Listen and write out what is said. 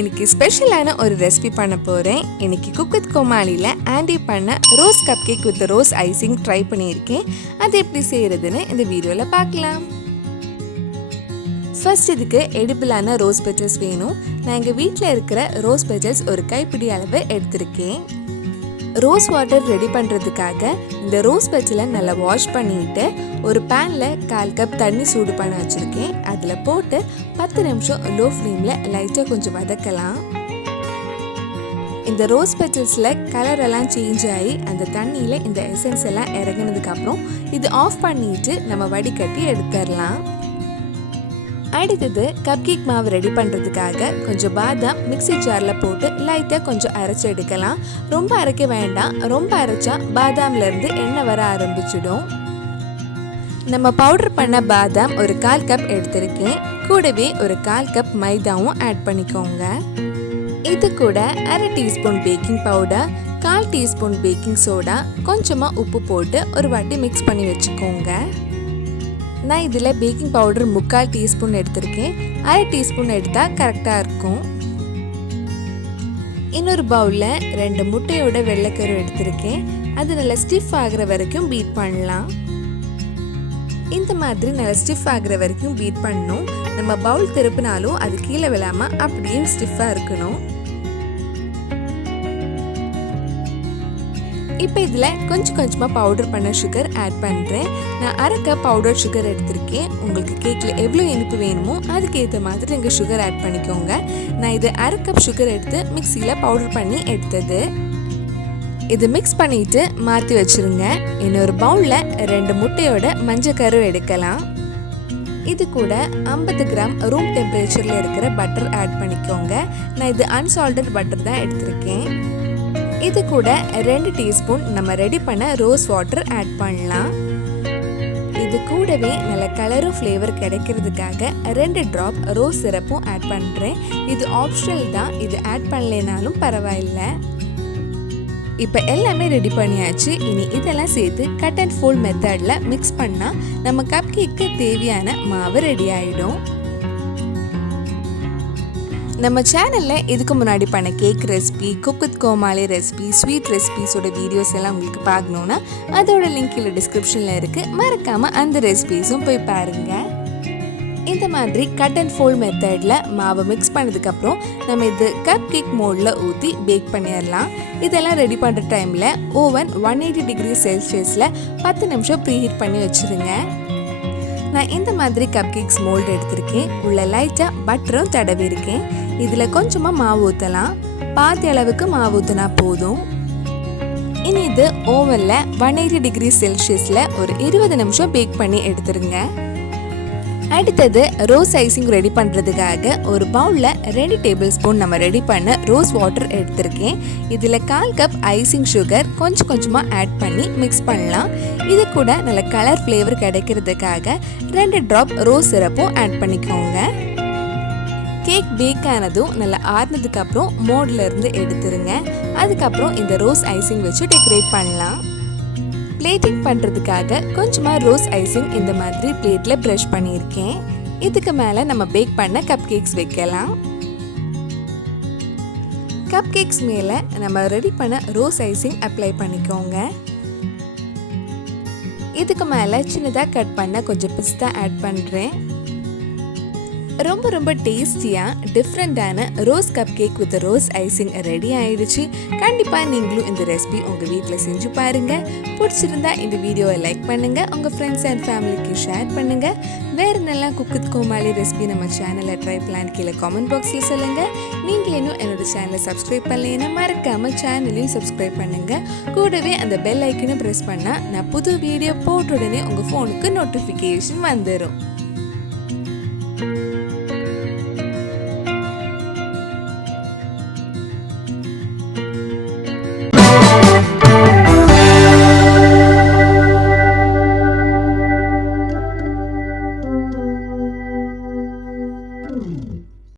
இன்னைக்கு ஸ்பெஷலான ஒரு ரெசிபி பண்ண போகிறேன். இன்னைக்கு குக் வித் கோமாளியில் ஆண்டி பண்ண rose cup cake with rose icing try பண்ணியிருக்கேன். அது எப்படி செய்கிறதுன்னு இந்த வீடியோவில் பார்க்கலாம். ஃபர்ஸ்ட் இதுக்கு எடிபிளான ரோஸ் பெட்டல்ஸ் வேணும். நான் எங்கள் வீட்டில் இருக்கிற ரோஸ் பெட்டல்ஸ் ஒரு கைப்பிடி அளவு எடுத்திருக்கேன். ரோஸ் வாட்டர் ரெடி பண்ணுறதுக்காக இந்த ரோஸ் பெட்டலை நல்லா வாஷ் பண்ணிட்டு ஒரு பேனில் 1/4 கப் தண்ணி சூடு பண்ண வச்சுருக்கேன். அதில் போட்டு 10 நிமிஷம் லோ ஃப்ளேமில் லைட்டாக கொஞ்சம் வதக்கலாம். இந்த ரோஸ் பெட்டல்ஸில் கலர் எல்லாம் சேஞ்ச் ஆகி அந்த தண்ணியில் இந்த எசன்ஸ் எல்லாம் இறங்கினதுக்கப்புறம் இது ஆஃப் பண்ணிட்டு நம்ம வடிகட்டி எடுத்துடலாம். அடுத்தது கப் கேக் மாவு ரெடி பண்ணுறதுக்காக கொஞ்சம் பாதாம் மிக்ஸி ஜாரில் போட்டு லைட்டாக கொஞ்சம் அரைச்சி எடுக்கலாம். ரொம்ப அரைக்க வேண்டாம், ரொம்ப அரைச்சா பாதாம்லேருந்து எண்ணெய் வர ஆரம்பிச்சிடும். நம்ம பவுடர் பண்ண பாதாம் ஒரு 1/4 கப் எடுத்திருக்கேன். கூடவே ஒரு 1/4 கப் மைதாவும் ஆட் பண்ணிக்கோங்க. இது கூட 1/2 teaspoon baking powder, 1/4 teaspoon baking soda, கொஞ்சமாக உப்பு போட்டு ஒரு வாட்டி மிக்ஸ் பண்ணி வச்சுக்கோங்க. நான் இதில் பேக்கிங் பவுடர் 3/4 டீஸ்பூன் எடுத்திருக்கேன். 1/2 டீஸ்பூன் எடுத்தால் கரெக்டாக இருக்கும். இன்னொரு பவுலில் 2 முட்டையோட வெள்ளைக்கரு எடுத்திருக்கேன். அது நல்லா ஸ்டிஃப் ஆகிற வரைக்கும் பீட் பண்ணலாம். இந்த மாதிரி நல்லா ஸ்டிஃப் ஆகிற வரைக்கும் பீட் பண்ணணும். நம்ம பவுல் திருப்பினாலும் அது கீழே விழாமல் அப்படியே ஸ்டிஃபாக இருக்கணும். இப்போ இதில் கொஞ்சமாக பவுடர் பண்ண சுகர் ஆட் பண்ணுறேன். நான் 1/2 கப் பவுடர் சுகர் எடுத்திருக்கேன். உங்களுக்கு கேக்கில் எவ்வளோ இனிப்பு வேணுமோ அதுக்கேற்ற மாதிரி நீங்கள் சுகர் ஆட் பண்ணிக்கோங்க. நான் இது 1/2 கப் சுகர் எடுத்து மிக்சியில் பவுடர் பண்ணி எடுத்தது. இது மிக்ஸ் பண்ணிவிட்டு மாற்றி வச்சுருங்க. இன்னொரு பவுலில் 2 முட்டையோட மஞ்சக்கரு எடுக்கலாம். இது கூட 50 கிராம் ரூம் டெம்பரேச்சரில் இருக்கிற பட்டர் ஆட் பண்ணிக்கோங்க. நான் இது அன்சால்டட் பட்டர் தான் எடுத்திருக்கேன். இது கூட 2 டீஸ்பூன் நம்ம ரெடி பண்ண ரோஸ் வாட்டர் ஆட் பண்ணலாம். இது கூடவே நல்ல கலரும் ஃப்ளேவர் கிடைக்கிறதுக்காக 2 ட்ராப் ரோஸ் சிரப்பும் ஆட் பண்ணுறேன். இது ஆப்ஷனல் தான், இது ஆட் பண்ணலைனாலும் பரவாயில்லை. இப்போ எல்லாமே ரெடி பண்ணியாச்சு. இனி இதெல்லாம் சேர்த்து கட் அண்ட் ஃபோல்ட் மெத்தடில் மிக்ஸ் பண்ணால் நம்ம கப் கேக்கு தேவையான மாவு ரெடி ஆகிடும். நம்ம சேனலில் இதுக்கு முன்னாடி பண்ண cake recipe, cook with Comali recipe, sweet ரெசிபிஸோட வீடியோஸ் எல்லாம் உங்களுக்கு பார்க்கணுன்னா அதோட லிங்க் இல்லை டிஸ்கிரிப்ஷனில் இருக்குது. மறக்காமல் அந்த ரெசிபிஸும் போய் பாருங்கள். இந்த மாதிரி கட் அண்ட் ஃபோல்ட் மெத்தடில் மாவை மிக்ஸ் பண்ணதுக்கப்புறம் நம்ம இது கப் கேக் மோடில் ஊற்றி பேக் பண்ணிடலாம். இதெல்லாம் ரெடி பண்ணுற டைமில் ஓவன் 180 டிகிரி செல்சியஸில் 10 நிமிஷம் ப்ரீஹீட் பண்ணி வச்சுருங்க. நான் இந்த மாதிரி கப் கேக்ஸ் மோல்டு எடுத்திருக்கேன். உள்ள லைட்டாக பட்டரும் தடவி இருக்கேன். இதில் கொஞ்சமாக மாவு ஊற்றலாம். பாதி அளவுக்கு மாவு ஊற்றினா போதும். இனி இது ஓவனில் 180 டிகிரி செல்சியஸில் ஒரு 20 நிமிஷம் பேக் பண்ணி எடுத்துருங்க. அடுத்தது ரோஸ் ஐசிங் ரெடி பண்ணுறதுக்காக ஒரு பவுலில் 2 டேபிள் ஸ்பூன் நம்ம ரெடி பண்ண ரோஸ் வாட்டர் எடுத்திருக்கேன். இதில் 1/4 கப் ஐசிங் சுகர் கொஞ்சமாக ஆட் பண்ணி மிக்ஸ் பண்ணலாம். இது கூட நல்ல கலர் ஃப்ளேவர் கிடைக்கிறதுக்காக 2 ட்ராப் ரோஸ் சிரப்பும் ஆட் பண்ணிக்கோங்க. கேக் பேக் ஆனதும் நல்லா ஆறுனதுக்கப்புறம் மோடில் இருந்து எடுத்துருங்க. அதுக்கப்புறம் இந்த ரோஸ் ஐசிங் வச்சு டெக்கரேட் பண்ணலாம். பிளேட்டிங் பண்ணுறதுக்காக கொஞ்சமாக ரோஸ் ஐசிங் இந்த மாதிரி பிளேட்டில் ப்ரஷ் பண்ணியிருக்கேன். இதுக்கு மேலே நம்ம பேக் பண்ண கப் கேக்ஸ் வைக்கலாம். கப் கேக்ஸ் மேலே நம்ம ரெடி பண்ண ரோஸ் ஐசிங் அப்ளை பண்ணிக்கோங்க. இதுக்கு மேலே சின்னதாக கட் பண்ண கொஞ்சம் பிஸ்தா ஆட் பண்ணுறேன். ரொம்ப டேஸ்டியாக டிஃப்ரெண்ட்டான rose cup cake with rose icing ready ஆயிடுச்சு. கண்டிப்பாக நீங்களும் இந்த ரெசிபி உங்கள் வீட்டில் செஞ்சு பாருங்கள். பிடிச்சிருந்தா இந்த வீடியோவை லைக் பண்ணுங்கள், உங்கள் ஃப்ரெண்ட்ஸ் அண்ட் ஃபேமிலிக்கு ஷேர் பண்ணுங்கள். வேறு நல்லா குக் வித் கோமாளி ரெசிபி நம்ம சேனலில் ட்ரை பிளான் கீழே காமெண்ட் பாக்ஸில் சொல்லுங்கள். நீங்கள் இன்னும் என்னோட சேனலை சப்ஸ்கிரைப் பண்ணலைன்னா மறக்காமல் சேனலையும் சப்ஸ்கிரைப் பண்ணுங்கள். கூடவே அந்த பெல் ஐக்கனும் ப்ரெஸ் பண்ணால் நான் புது வீடியோ போட்ட உடனே உங்கள் ஃபோனுக்கு நோட்டிஃபிகேஷன் வந்துடும்.